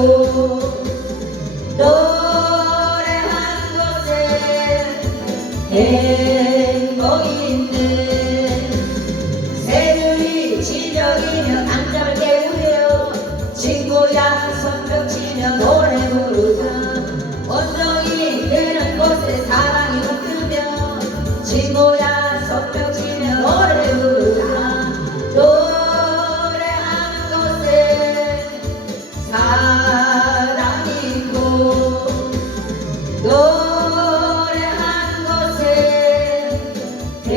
고 노래한 곳에 행복이 있네 새들이 진정이며 감정을 깨우려 친구야 손뼉치며 노래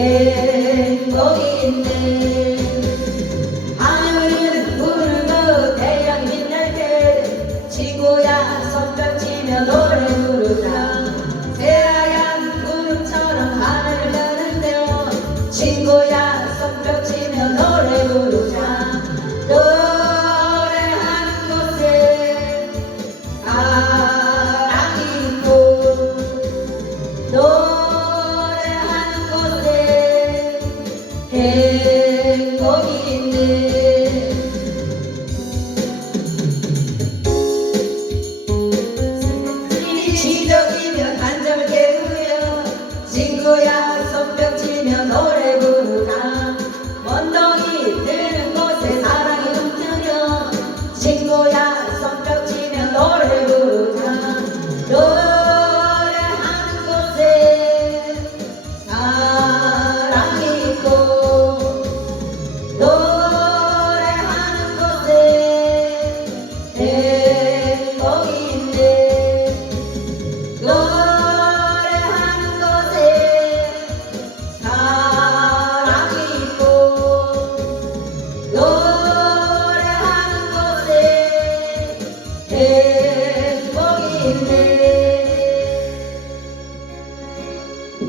행복인데 하늘은 부르고 태양 빛날 때 지구야 손뼉치며 노래 진적이면 안정되고요 친구야.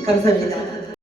कर्ज विधान